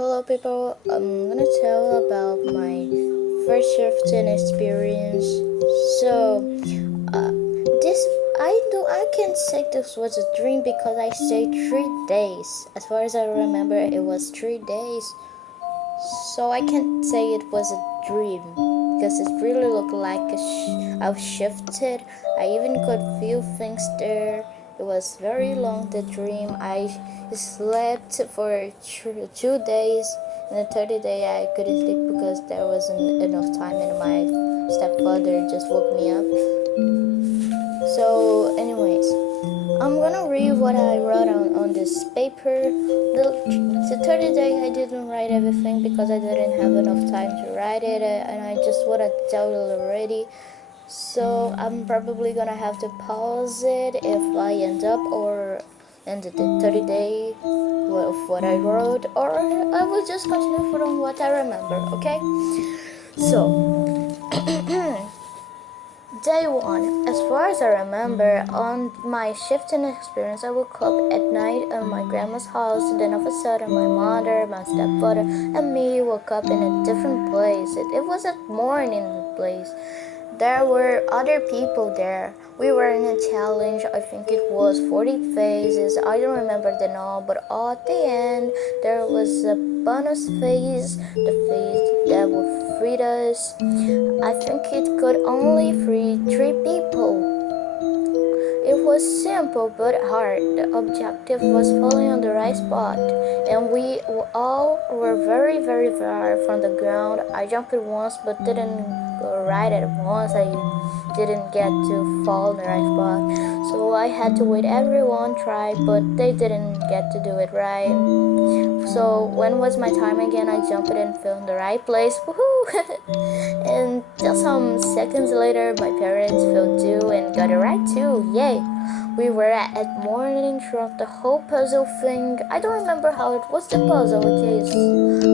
Hello people, I'm gonna tell about my first shifting experience. So, uh, this I can't say this was a dream because I stayed 3 days. As far as I remember, it was 3 days. So I can't say it was a dream because it really looked like I was shifted. I even could feel things there. It was very long, the dream. I slept for 2 days, and the third day I couldn't sleep because there wasn't enough time, and my stepfather just woke me up. So, anyways, I'm gonna read what I wrote on this paper. The third day I didn't write everything because I didn't have enough time to write it, and I just wanna tell you already. So I'm probably gonna have to pause it if I end up or end the 30 day of what I wrote, or I will just continue from what I remember. Okay, so. Day 1. As far as I remember, on my shifting experience, I woke up at night at my grandma's house. Then all of a sudden, my mother, my stepfather, and me woke up in a different place. It was a morning place. There were other people there. We were in a challenge. I think it was 40 phases. I don't remember them all, but at the end, there was a bonus phase, the phase that would free us. I think it could only free 3 people. It was simple but hard. The objective was falling on the right spot, and we all were very, very far from the ground. I jumped once but didn't go right at once. I didn't get to fall in the right spot, so I had to wait. Everyone tried, but they didn't get to do it right. So when was my time again? I jumped and fell in the right place. Woohoo! And just some seconds later, my parents fell too and got it right too. Yay! We were at morning throughout the whole puzzle thing. I don't remember how it was the puzzle. Yes,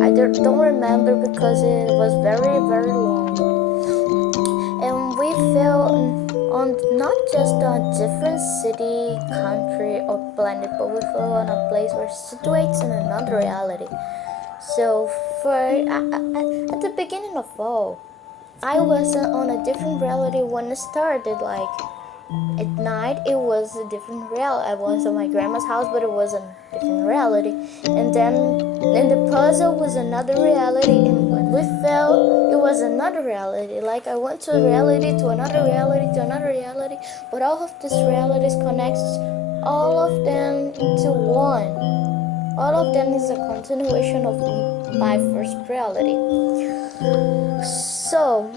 I don't remember because it was very, very long. And we fell on not just a different city, country, or planet, but we fell on a place where situates in another reality. So at the beginning of all, I was on a different reality when it started. Like at night, it was a different reality. I was at my grandma's house, but it was a different reality. And then the puzzle was another reality. And when we fell, it was another reality. Like I went to a reality, to another reality, to another reality. But all of these realities connects all of them into one. All of them is a continuation of my first reality. So,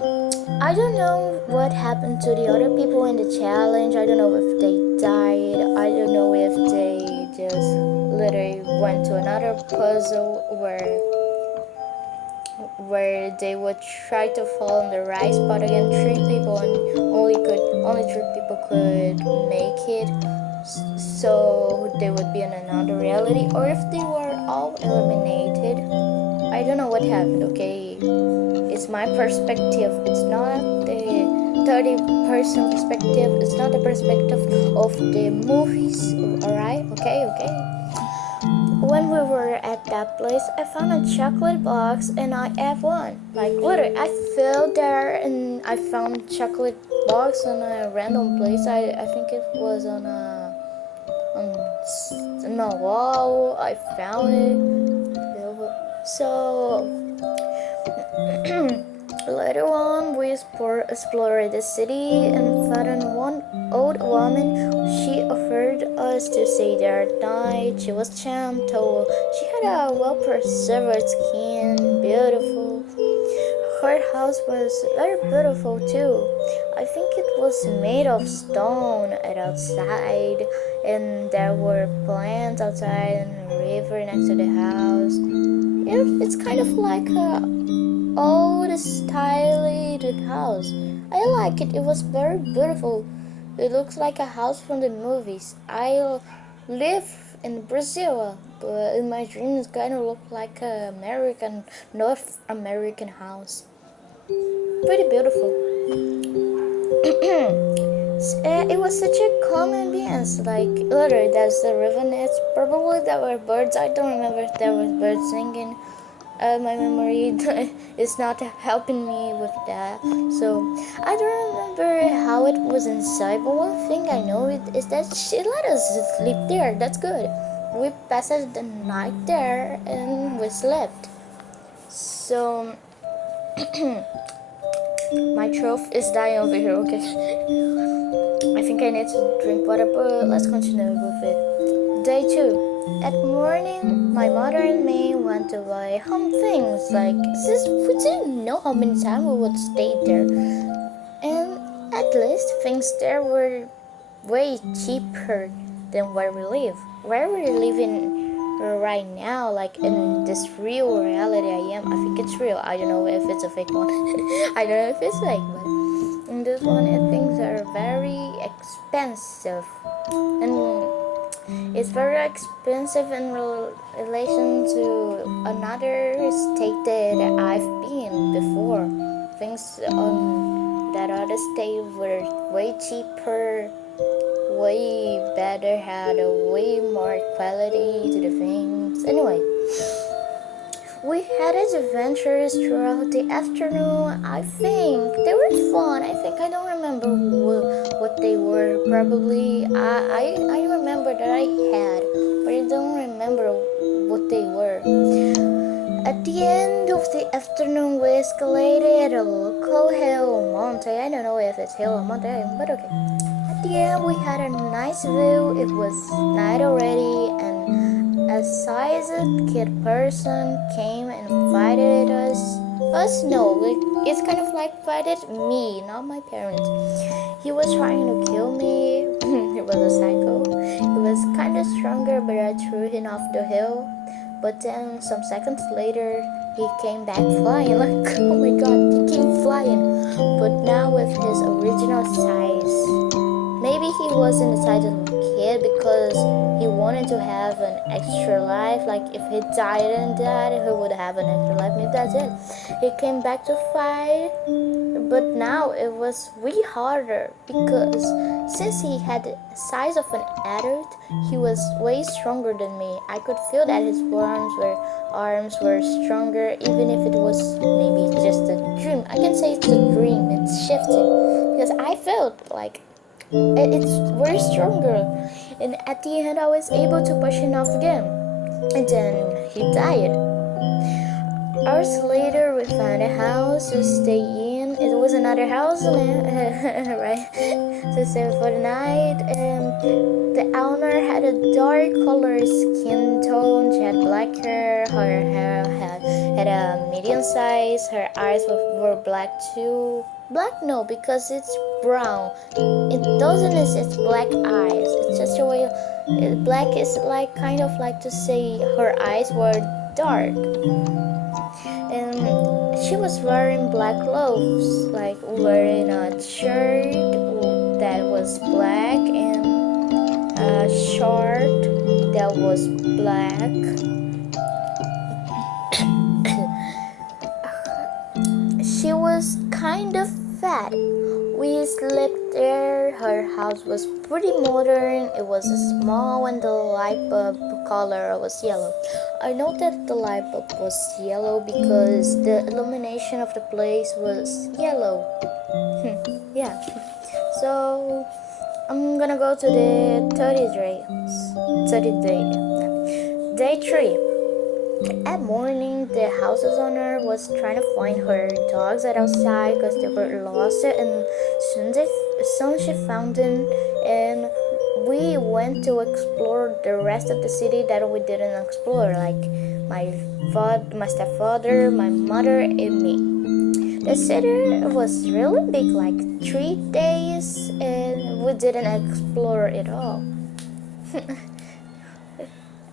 I don't know what happened to the other people in the challenge. I don't know if they died. I don't know if they just literally went to another puzzle where they would try to fall in the right spot again. 3 people and only 3 people could make it. So they would be in another reality, or if they were all eliminated. I don't know what happened. Okay, it's my perspective. It's not the 30-person perspective. It's not the perspective of the movies. Alright? Okay. When we were at that place, I found a chocolate box and I ate one. Like literally, I fell there and I found chocolate box on a random place. I think it was on a wall. I found it. So later on, we explored the city and found one old woman. She offered us to stay there at night. She was gentle. She had a well-preserved skin, beautiful. Her house was very beautiful too. I think it was made of stone and outside, and there were plants outside and a river next to the house. It's kind of like a old styled house. I like it. It was very beautiful. It looks like a house from the movies. I live in Brazil, but in my dreams it kind of looked like a North American house. Pretty beautiful. It was such a calm ambience. Like literally, there's the river nets. Probably there were birds. I don't remember if there were birds singing. My memory is not helping me with that. So I don't remember how it was inside, but one thing I know is that she let us sleep there. That's good. We passed the night there and we slept. So my throat is dying over here. Okay, I think I need to drink water, but let's continue with it. Day 2. At morning, my mother and me went to buy home things. Like, we didn't know how many times we would stay there. And at least things there were way cheaper than where we live. Where we're living right now, like in this real reality I think it's real. I don't know if it's a fake one. I don't know if it's fake, but in this one, things are very expensive. And it's very expensive in relation to another state that I've been before. Things on that other state were way cheaper, way better, had a way more quality to the things. Anyway, we had adventures throughout the afternoon. I think they were fun. I don't remember what they were. Probably I remember that I had, but I don't remember what they were. At the end of the afternoon, we escalated a local hill mountain. I don't know if it's hill or mountain, but okay. At the end, we had a nice view. It was night already, and a sized kid person came and invited us. No, it's kind of like invited me, not my parents. He was trying to kill me. He was a psycho. He was kind of stronger, but I threw him off the hill. But then some seconds later, he came back flying. Like, oh my god, he came flying. But now with his original size. Maybe he wasn't the size of a kid because he wanted to have an extra life. Like if he died and died, he would have an extra life. Maybe that's it. He came back to fight. But now it was way harder because since he had the size of an adult, he was way stronger than me. I could feel that his arms were stronger, even if it was maybe just a dream. I can say it's a dream. It's shifting because I felt like it's way stronger. And at the end, I was able to push him off again, and then he died. Hours later, we found a house to stay in. It was another house, right? To stay for the night. And the owner had a dark colored skin tone. She had black hair. Her hair had a medium size. Her eyes were black too. Black, no, because it's brown. It doesn't it's black eyes. It's just a way. Black is like kind of like to say her eyes were dark. And she was wearing black clothes, like wearing a shirt that was black and a short that was black. She was kind of fat. We slept there. Her house was pretty modern. It was small and the light bulb color was yellow. I know that the light bulb was yellow because the illumination of the place was yellow. Yeah. So I'm gonna go to the 30th day. Day 3. At morning, the house's owner was trying to find her dogs outside because they were lost, and soon she found them, and we went to explore the rest of the city that we didn't explore, like my stepfather, my mother, and me. The city was really big, like 3 days, and we didn't explore it all.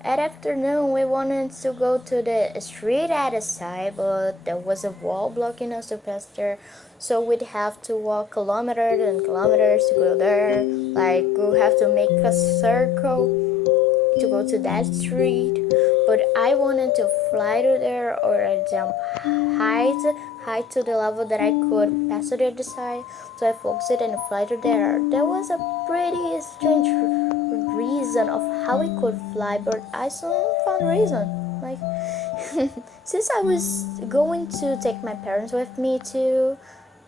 At afternoon, we wanted to go to the street at the side, but there was a wall blocking us to pass there, so we'd have to walk kilometers and kilometers to go there. Like, we'll have to make a circle to go to that street. But I wanted to fly to there or jump high to the level that I could pass to the other side. So I focused and fly to there. There was a pretty strange reason of how we could fly, but I soon found a reason. Like, since I was going to take my parents with me to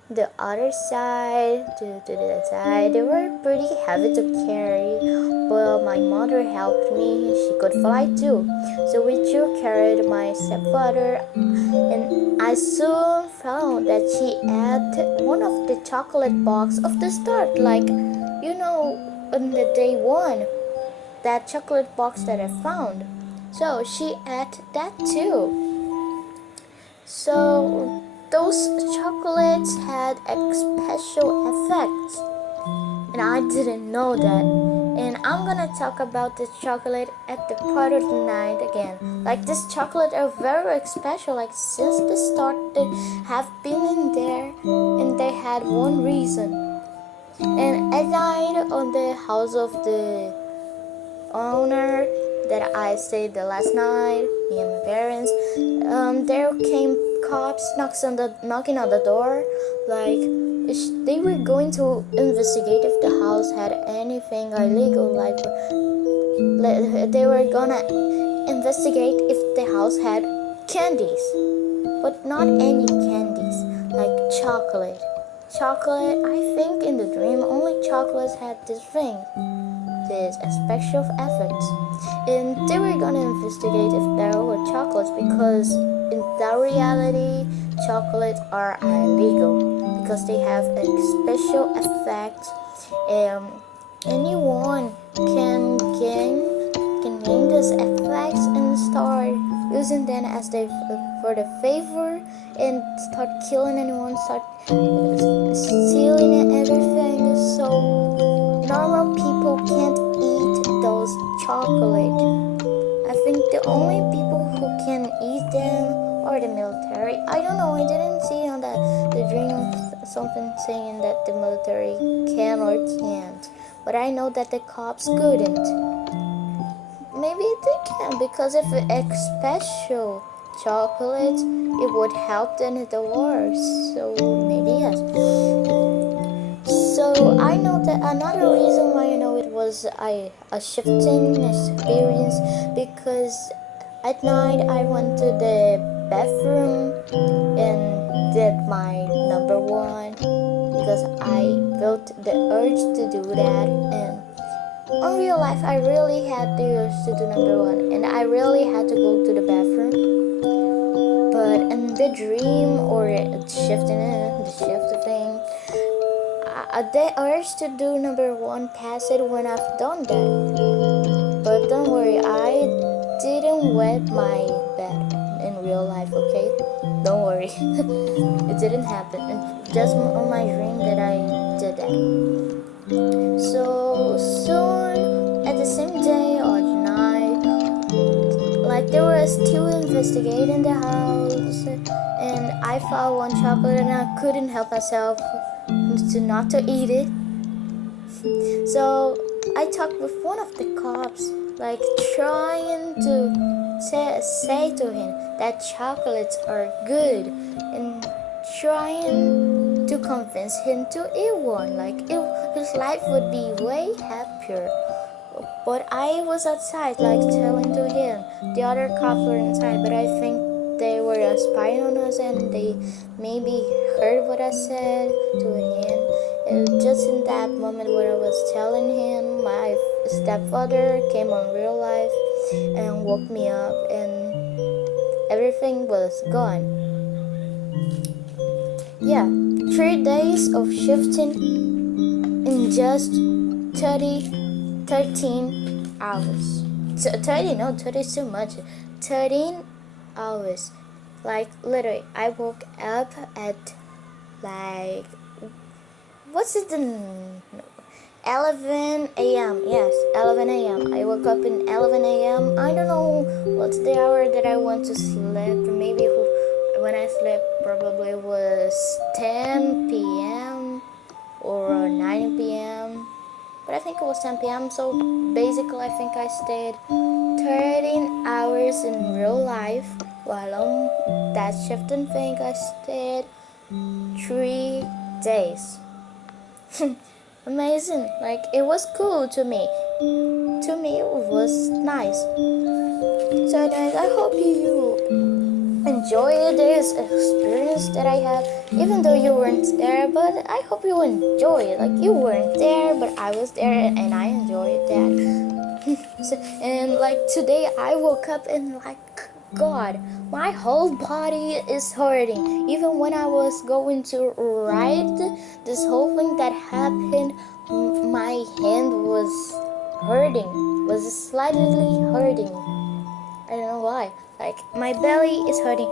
the other side, to the other side, they were pretty heavy to carry. Well, my mother helped me. She could fly too. So we two carried my stepfather, and I soon found that she ate one of the chocolate box of the start, like, on the day one, that chocolate box that I found. So she ate that too. So those chocolates had a special effects, and I didn't know that. And I'm gonna talk about this chocolate at the part of the night again. Like, this chocolate are very special. Like, since the start, they have been in there, and they had one reason. And at night, on the house of the owner that I stayed the last night, me and my parents, there came cops knocking on the door, like they were going to investigate if the house had anything illegal, like they were gonna investigate if the house had candies, but not any candies, like chocolate. I think in the dream only chocolates had this thing, this special effects, and they were gonna investigate if there were chocolates, because in that reality chocolates are illegal because they have a special effect. Anyone can gain these effects and start using them as they for the favor, and start killing anyone, start stealing everything. So normal people can't eat those chocolate. I think the only people who can eat them are the military. I don't know, I didn't see on the dream something saying that the military can or can't, but I know that the cops couldn't. Maybe they can, because if it's special chocolate, it would help them in the war. So maybe yes. So I know that another reason why I know it was a shifting experience, because at night I went to the bathroom and did my number one, because I felt the urge to do that, and on real life I really had the urge to do number one, and I really had to go to the bathroom. But in the dream or the shift thing, the urge to do number one passed when I've done that. But don't worry, I didn't wet my bed in real life, okay? Don't worry. It didn't happen. It's just on my dream that I did that. So soon, at the same day or night, like there was two investigating the house, and I found one chocolate and I couldn't help myself not to eat it. So I talked with one of the cops, like trying to say to him that chocolates are good, and trying to convince him to eat one, like his life would be way happier. But I was outside, like telling to him. The other cops were inside, but I think they were spying on us, and they maybe heard what I said to him. And just in that moment where I was telling him, my stepfather came on real life and woke me up, and everything was gone. Yeah, 3 days of shifting in just 13 hours. So 30, no, 30 is too much. 13 hours. Like, literally, I woke up at, like, what's it, 11 a.m. Yes, 11 a.m. I woke up in 11 a.m. I don't know what's the hour that I went to sleep. Maybe when I slept probably was 10 p.m. or 9 p.m. But I think it was 10 p.m. So basically I think I stayed 13 hours in real life, while on that shifting thing I stayed 3 days. Amazing. Like, it was cool to me. To me it was nice. So guys, I hope you enjoy this experience that I had, even though you weren't there. But I hope you enjoy it. Like, you weren't there, but I was there, and I enjoyed that. So, and like today, I woke up and like, God, my whole body is hurting. Even when I was going to write this whole thing that happened, my hand was hurting, was slightly hurting. I don't know why. Like, my belly is hurting.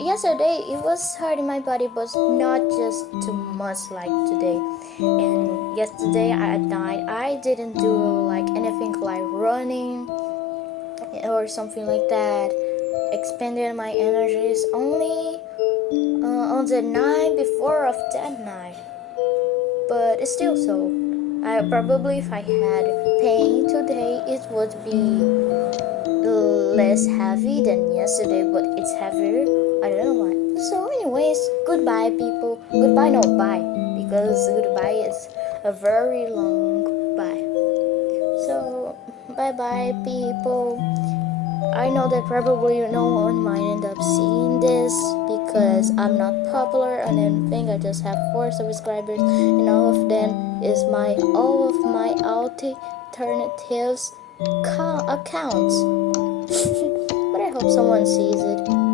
Yesterday it was hurting my body, but not just too much like today. And yesterday at night I didn't do like anything like running or something like that. Expended my energies only on the night before of that night. But it's still so. I probably, if I had pain today, it would be less heavy than yesterday, but it's heavier. I don't know why. So anyways, goodbye people. Goodbye, no bye, because goodbye is a very long bye. So bye bye people. I know that probably no one might end up seeing this because I'm not popular on anything. I just have 4 subscribers, and all of them is all of my alternatives accounts. But I hope someone sees it.